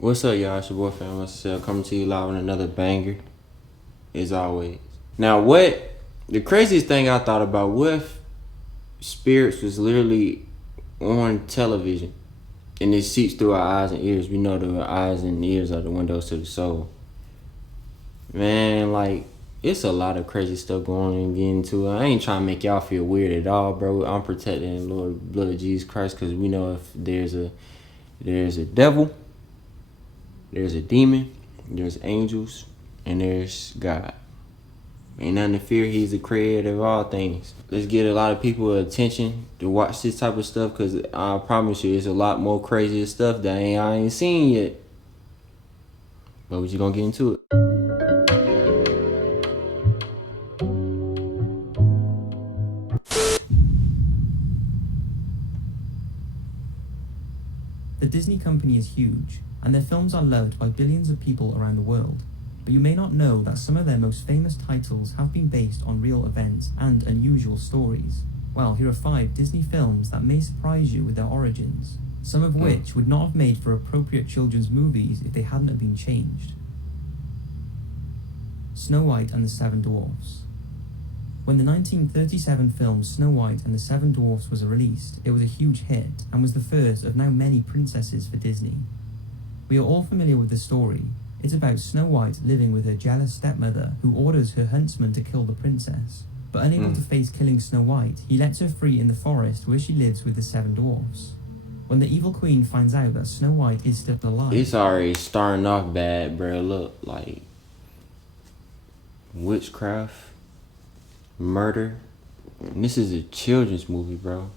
What's up, y'all? It's your boy Fam myself coming to you live on another banger, as always. Now, what the craziest thing I thought about, what if spirits was literally on television and it seeps through our eyes and ears? We know the eyes and ears are the windows to the soul. Man, like, it's a lot of crazy stuff going on and getting into it. I ain't trying to make y'all feel weird at all, bro. I'm protecting the Lord, blood of Jesus Christ, because we know if there's a devil, there's a demon, there's angels, and there's God. Ain't nothing to fear. He's the creator of all things. Let's get a lot of people attention to watch this type of stuff, because I promise you, it's a lot more crazy stuff that I ain't seen yet. But we're just gonna get into it. The Disney company is huge, and their films are loved by billions of people around the world. But you may not know that some of their most famous titles have been based on real events and unusual stories. Well, here are 5 Disney films that may surprise you with their origins, some of which would not have made for appropriate children's movies if they hadn't have been changed. Snow White and the Seven Dwarfs. When the 1937 film Snow White and the Seven Dwarfs was released, it was a huge hit and was the first of now many princesses for Disney. We are all familiar with the story. It's about Snow White living with her jealous stepmother, who orders her huntsman to kill the princess. But unable to face killing Snow White, he lets her free in the forest where she lives with the 7 dwarfs. When the evil queen finds out that Snow White is still alive... It's already starting off bad, bro. Look, like witchcraft, murder. And this is a children's movie, bro.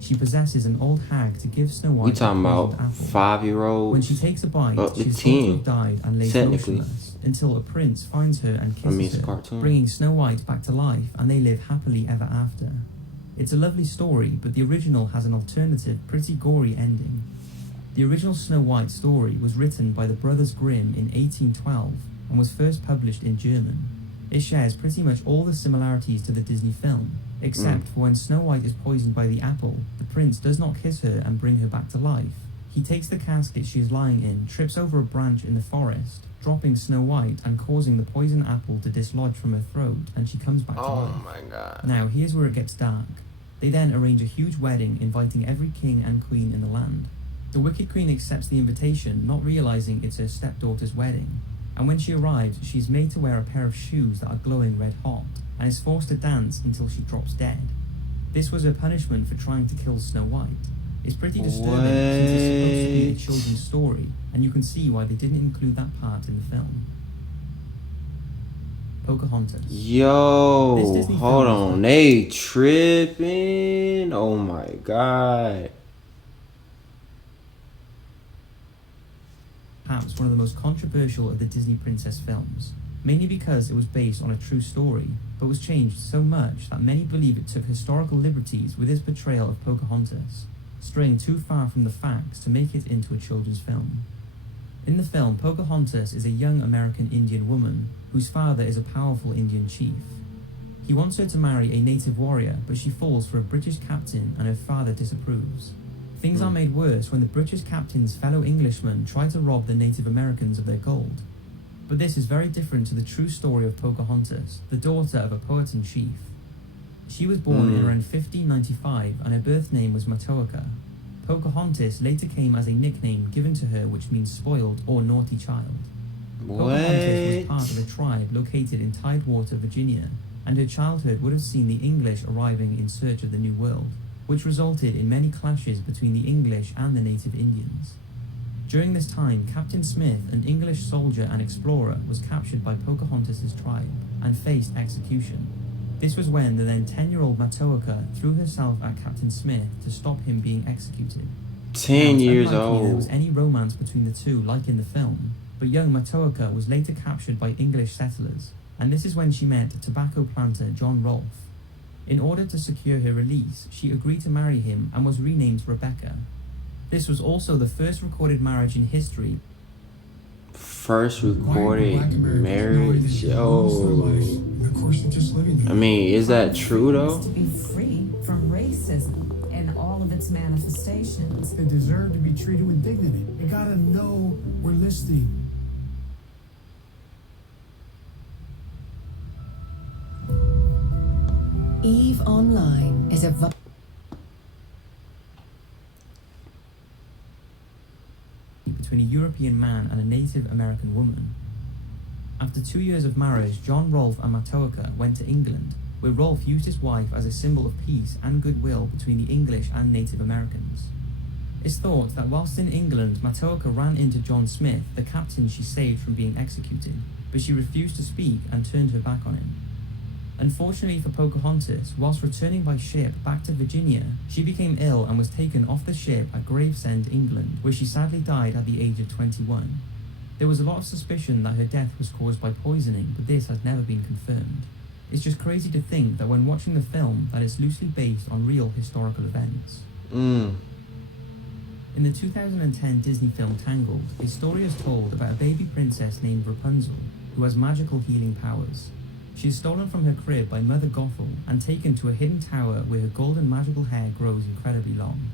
She possesses an old hag to give Snow White We talking about 5-year-olds. When she takes a bite, she's thought to have died and lays motionless until a prince finds her and kisses her, bringing Snow White back to life, and they live happily ever after. It's a lovely story, but the original has an alternative, pretty gory ending. The original Snow White story was written by the Brothers Grimm in 1812 and was first published in German. It shares pretty much all the similarities to the Disney film, except for when Snow White is poisoned by the apple, the prince does not kiss her and bring her back to life. He takes the casket she is lying in, trips over a branch in the forest, dropping Snow White and causing the poison apple to dislodge from her throat, and she comes back to life. Oh my God. Now, here's where it gets dark. They then arrange a huge wedding, inviting every king and queen in the land. The Wicked Queen accepts the invitation, not realizing it's her stepdaughter's wedding. And when she arrives, she's made to wear a pair of shoes that are glowing red hot, and is forced to dance until she drops dead. This was her punishment for trying to kill Snow White. It's pretty disturbing since it's supposed to be a children's story, and you can see why they didn't include that part in the film. Pocahontas. Yo, hold on. They tripping. Oh my God. Perhaps one of the most controversial of the Disney princess films, mainly because it was based on a true story, but was changed so much that many believe it took historical liberties with its portrayal of Pocahontas, straying too far from the facts to make it into a children's film. In the film, Pocahontas is a young American Indian woman whose father is a powerful Indian chief. He wants her to marry a native warrior, but she falls for a British captain and her father disapproves. Things are made worse when the British captain's fellow Englishmen try to rob the Native Americans of their gold. But this is very different to the true story of Pocahontas, the daughter of a poet and chief. She was born in around 1595 and her birth name was Matoaka. Pocahontas later came as a nickname given to her which means spoiled or naughty child. Pocahontas was part of a tribe located in Tidewater, Virginia, and her childhood would have seen the English arriving in search of the New World, which resulted in many clashes between the English and the native Indians. During this time, Captain Smith, an English soldier and explorer, was captured by Pocahontas' tribe and faced execution. This was when the then 10-year-old Matoaka threw herself at Captain Smith to stop him being executed. 10 years old. There was any romance between the two like in the film, but young Matoaka was later captured by English settlers, and this is when she met tobacco planter John Rolfe. In order to secure her release, she agreed to marry him and was renamed Rebecca. This was also the first recorded marriage in history. First recorded marriage? Oh. I mean, is that true though? To be free from racism and all of its its manifestations. They deserve to be treated with dignity. They gotta know we're listening. EVE Online is a between a European man and a Native American woman. After 2 years of marriage, John Rolfe and Matoaka went to England, where Rolfe used his wife as a symbol of peace and goodwill between the English and Native Americans. It's thought that whilst in England, Matoaka ran into John Smith, the captain she saved from being executed, but she refused to speak and turned her back on him. Unfortunately for Pocahontas, whilst returning by ship back to Virginia, she became ill and was taken off the ship at Gravesend, England, where she sadly died at the age of 21. There was a lot of suspicion that her death was caused by poisoning, but this has never been confirmed. It's just crazy to think that when watching the film that it's loosely based on real historical events. In the 2010 Disney film Tangled, a story is told about a baby princess named Rapunzel, who has magical healing powers. She is stolen from her crib by Mother Gothel and taken to a hidden tower where her golden magical hair grows incredibly long.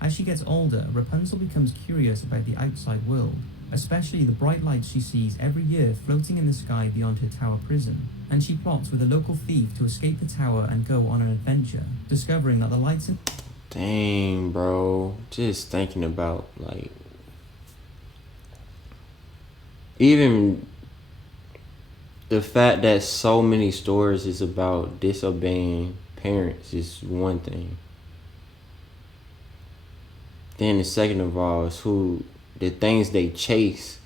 As she gets older, Rapunzel becomes curious about the outside world, especially the bright lights she sees every year floating in the sky beyond her tower prison, and she plots with a local thief to escape the tower and go on an adventure, discovering that the lights in... Dang, bro. Just thinking about, like... Even the fact that so many stories is about disobeying parents is one thing. Then the second of all is the things they chase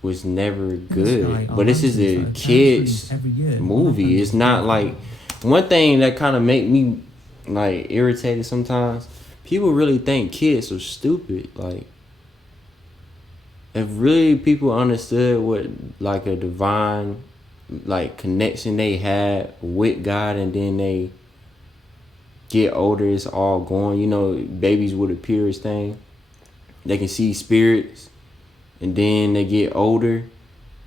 was never good. But this is a kid's movie. It's not like... One thing that kind of make me like irritated sometimes, people really think kids are stupid. Like, if really people understood what like a divine like connection they had with God, and then they get older, it's all gone. You know, babies with a purest thing, they can see spirits, and then they get older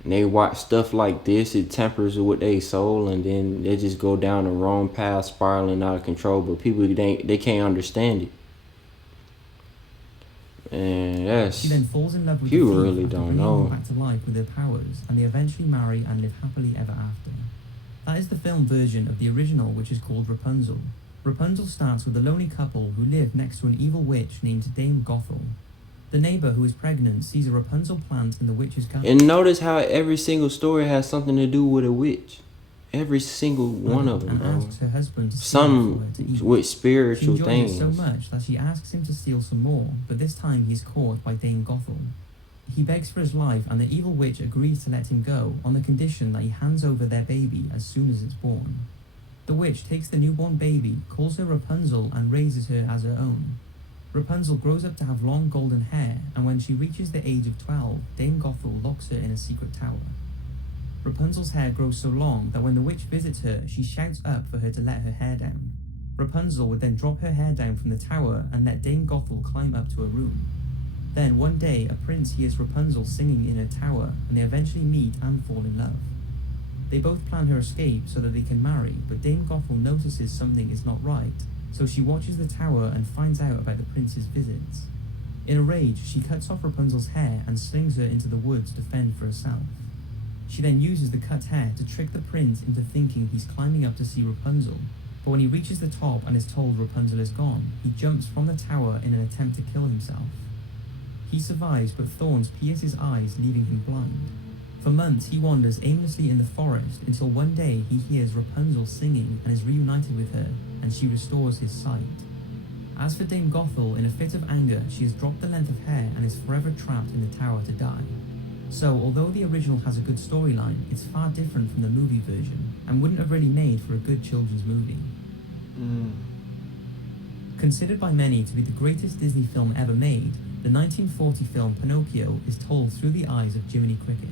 and they watch stuff like this, it tampers with their soul, and then they just go down the wrong path, spiraling out of control. But people, they can't understand it. And that's... She then falls in love with you the thief really after don't bringing know. him back to life with her powers, and they eventually marry and live happily ever after. That is the film version of the original, which is called Rapunzel. Rapunzel starts with a lonely couple who live next to an evil witch named Dame Gothel. The neighbor who is pregnant sees a Rapunzel plant in the witch's garden. And notice how every single story has something to do with a witch. Every single one of them, bro. Asks her husband to some for her to eat. with spiritual she things. enjoys it so much that she asks him to steal some more, but this time he's caught by Dame Gothel. He begs for his life, and the evil witch agrees to let him go on the condition that he hands over their baby as soon as it's born. The witch takes the newborn baby, calls her Rapunzel, and raises her as her own. Rapunzel grows up to have long golden hair, and when she reaches the age of 12, Dame Gothel locks her in a secret tower. Rapunzel's hair grows so long that when the witch visits her, she shouts up for her to let her hair down. Rapunzel would then drop her hair down from the tower and let Dame Gothel climb up to her room. Then one day, a prince hears Rapunzel singing in her tower, and they eventually meet and fall in love. They both plan her escape so that they can marry, but Dame Gothel notices something is not right, so she watches the tower and finds out about the prince's visits. In a rage, she cuts off Rapunzel's hair and slings her into the woods to fend for herself. She then uses the cut hair to trick the prince into thinking he's climbing up to see Rapunzel, but when he reaches the top and is told Rapunzel is gone, he jumps from the tower in an attempt to kill himself. He survives, but thorns pierce his eyes, leaving him blind. For months, he wanders aimlessly in the forest until one day he hears Rapunzel singing and is reunited with her, and she restores his sight. As for Dame Gothel, in a fit of anger, she has dropped the length of hair and is forever trapped in the tower to die. So, although the original has a good storyline, it's far different from the movie version, and wouldn't have really made for a good children's movie. Considered by many to be the greatest Disney film ever made, the 1940 film Pinocchio is told through the eyes of Jiminy Cricket.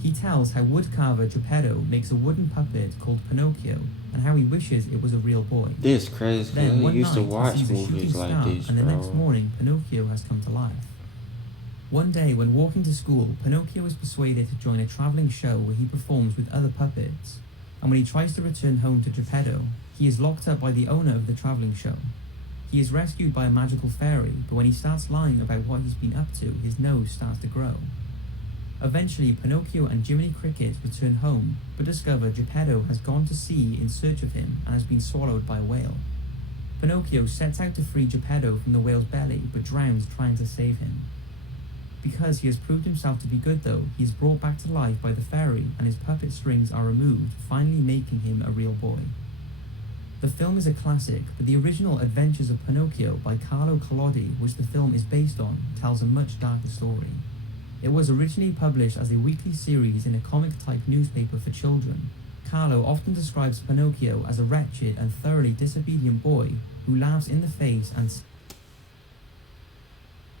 He tells how woodcarver Geppetto makes a wooden puppet called Pinocchio, and how he wishes it was a real boy. This crazy. Then I one used to night, watch he sees a movies shooting like star, this, and the next bro. morning, Pinocchio has come to life. One day, when walking to school, Pinocchio is persuaded to join a travelling show where he performs with other puppets, and when he tries to return home to Geppetto, he is locked up by the owner of the travelling show. He is rescued by a magical fairy, but when he starts lying about what he's been up to, his nose starts to grow. Eventually, Pinocchio and Jiminy Cricket return home, but discover Geppetto has gone to sea in search of him and has been swallowed by a whale. Pinocchio sets out to free Geppetto from the whale's belly, but drowns trying to save him. Because he has proved himself to be good though, he is brought back to life by the fairy and his puppet strings are removed, finally making him a real boy. The film is a classic, but the original Adventures of Pinocchio by Carlo Collodi, which the film is based on, tells a much darker story. It was originally published as a weekly series in a comic-type newspaper for children. Carlo often describes Pinocchio as a wretched and thoroughly disobedient boy who laughs in the face and...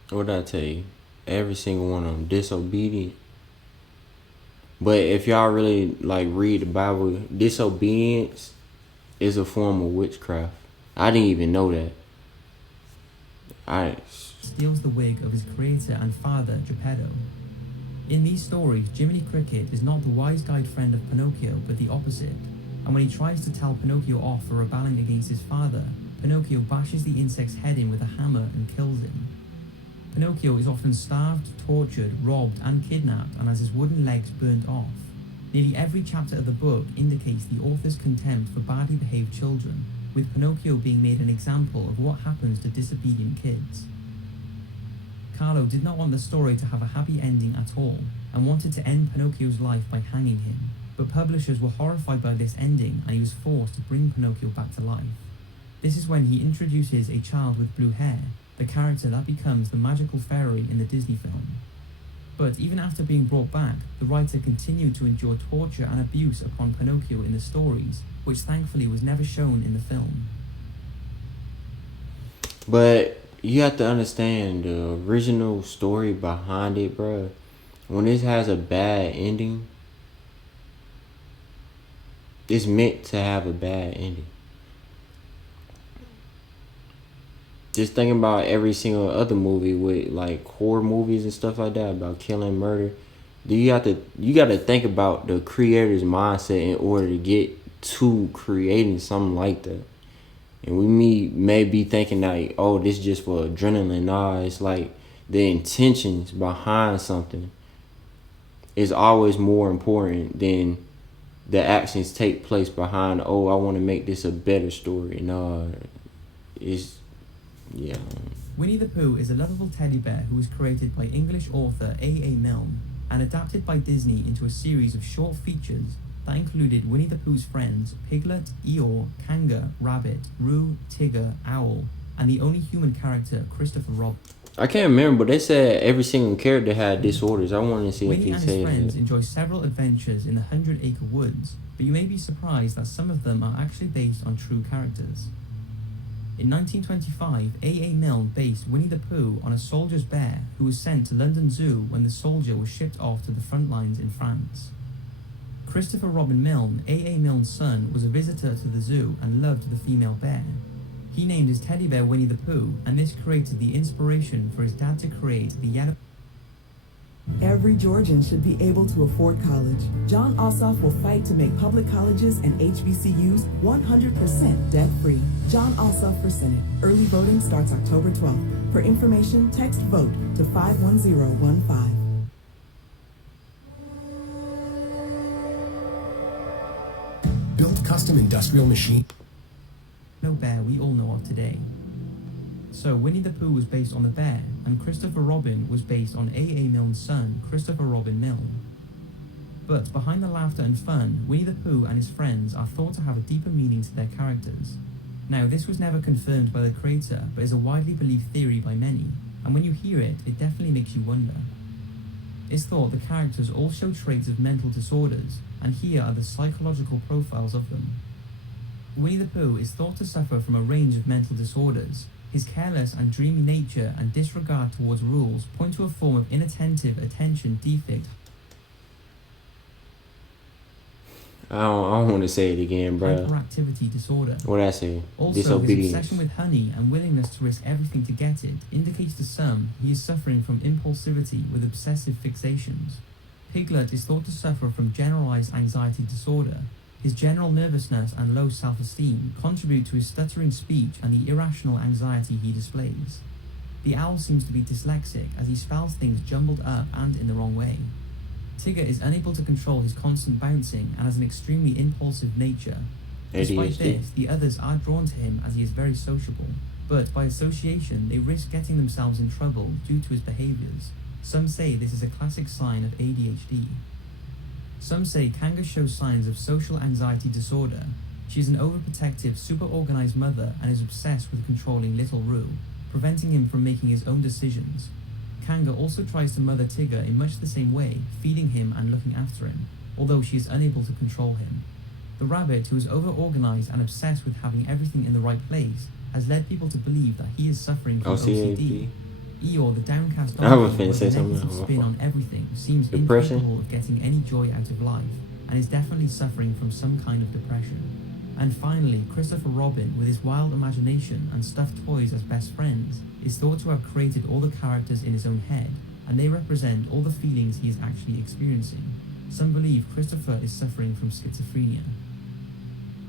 What did I tell you? Every single one of them disobedient. But if y'all really like read the Bible, disobedience is a form of witchcraft. I didn't even know that. Steals the wig of his creator and father, Geppetto. In these stories, Jiminy Cricket is not the wise guide friend of Pinocchio, but the opposite. And when he tries to tell Pinocchio off for rebelling against his father, Pinocchio bashes the insect's head in with a hammer and kills him. Pinocchio is often starved, tortured, robbed, and kidnapped, and has his wooden legs burnt off. Nearly every chapter of the book indicates the author's contempt for badly behaved children, with Pinocchio being made an example of what happens to disobedient kids. Carlo did not want the story to have a happy ending at all, and wanted to end Pinocchio's life by hanging him, but publishers were horrified by this ending and he was forced to bring Pinocchio back to life. This is when he introduces a child with blue hair, the character that becomes the magical fairy in the Disney film. But even after being brought back, the writer continued to endure torture and abuse upon Pinocchio in the stories, which thankfully was never shown in the film. But you have to understand the original story behind it, bruh. When this has a bad ending, it's meant to have a bad ending. Just thinking about every single other movie with like horror movies and stuff like that about killing, murder. You got to think about the creator's mindset in order to get to creating something like that. And we may be thinking like, oh, this is just for adrenaline. Nah, it's like the intentions behind something is always more important than the actions take place behind, oh, I want to make this a better story. Nah, it's... yeah. Winnie the Pooh is a lovable teddy bear who was created by English author A.A. Milne and adapted by Disney into a series of short features that included Winnie the Pooh's friends Piglet, Eeyore, Kanga, Rabbit, Roo, Tigger, Owl, and the only human character, Christopher Robin. I can't remember, but they said every single character had disorders. I wanted to see Winnie if and he his said friends that. enjoy several adventures in the 100-acre woods, but you may be surprised that some of them are actually based on true characters. In 1925, A.A. Milne based Winnie the Pooh on a soldier's bear who was sent to London Zoo when the soldier was shipped off to the front lines in France. Christopher Robin Milne, A.A. Milne's son, was a visitor to the zoo and loved the female bear. He named his teddy bear Winnie the Pooh, and this created the inspiration for his dad to create the yellow... Every Georgian should be able to afford college. John Ossoff will fight to make public colleges and HBCUs 100% debt-free. John Ossoff for Senate. Early voting starts October 12th. For information, text VOTE to 51015. Built custom industrial machine. No bear we all know of today. So Winnie the Pooh was based on the bear, and Christopher Robin was based on A.A. Milne's son, Christopher Robin Milne. But behind the laughter and fun, Winnie the Pooh and his friends are thought to have a deeper meaning to their characters. Now, this was never confirmed by the creator, but is a widely believed theory by many, and when you hear it, it definitely makes you wonder. It's thought the characters all show traits of mental disorders, and here are the psychological profiles of them. Winnie the Pooh is thought to suffer from a range of mental disorders. His careless and dreamy nature and disregard towards rules point to a form of inattentive attention defect. I don't want to say it again, bro. Hyperactivity disorder. What I say? Also, his Disobedience. obsession with honey and willingness to risk everything to get it indicates to some he is suffering from impulsivity with obsessive fixations. Piglet is thought to suffer from generalized anxiety disorder. His general nervousness and low self-esteem contribute to his stuttering speech and the irrational anxiety he displays. The owl seems to be dyslexic as he spells things jumbled up and in the wrong way. Tigger is unable to control his constant bouncing and has an extremely impulsive nature. Despite ADHD. this, the others are drawn to him as he is very sociable, but by association they risk getting themselves in trouble due to his behaviours. Some say this is a classic sign of ADHD. Some say Kanga shows signs of social anxiety disorder. She is an overprotective, super-organised mother and is obsessed with controlling little Roo, preventing him from making his own decisions. Kanga also tries to mother Tigger in much the same way, feeding him and looking after him, although she is unable to control him. The rabbit, who is over-organised and obsessed with having everything in the right place, has led people to believe that he is suffering from OCD. Eeyore, the downcast I was donkey finna with say a something. negative spin on everything, seems Depression? incapable of getting any joy out of life, and is definitely suffering from some kind of depression. And finally, Christopher Robin, with his wild imagination and stuffed toys as best friends, is thought to have created all the characters in his own head, and they represent all the feelings he is actually experiencing. Some believe Christopher is suffering from schizophrenia.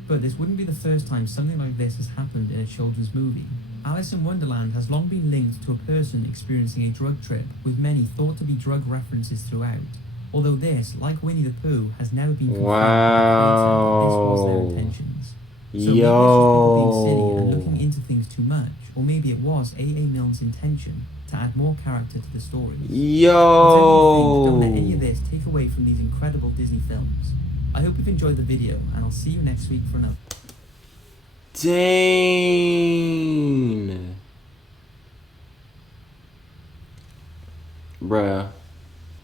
But this wouldn't be the first time something like this has happened in a children's movie. Alice in Wonderland has long been linked to a person experiencing a drug trip, with many thought to be drug references throughout. Although this, like Winnie the Pooh, has never been confirmed by the creator that this was their intentions. So maybe it's just people being silly and looking into things too much, or maybe it was A.A. Milne's intention to add more character to the stories. Don't let any of this take away from these incredible Disney films. I hope you've enjoyed the video, and I'll see you next week for another. Dang. Bruh.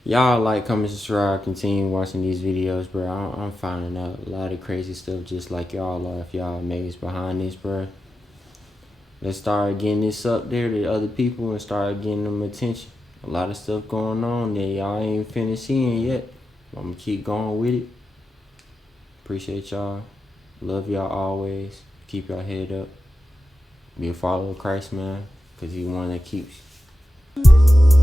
Y'all like, comment, subscribe, continue watching these videos, bruh. I'm finding out a lot of crazy stuff just like y'all are. If y'all amazed behind this, bruh. Let's start getting this up there to other people and start getting them attention. A lot of stuff going on that y'all ain't finished seeing yet. I'm gonna keep going with it. Appreciate y'all. Love y'all always. Keep your head up. Be a follower of Christ, man. Because he's one that keeps you.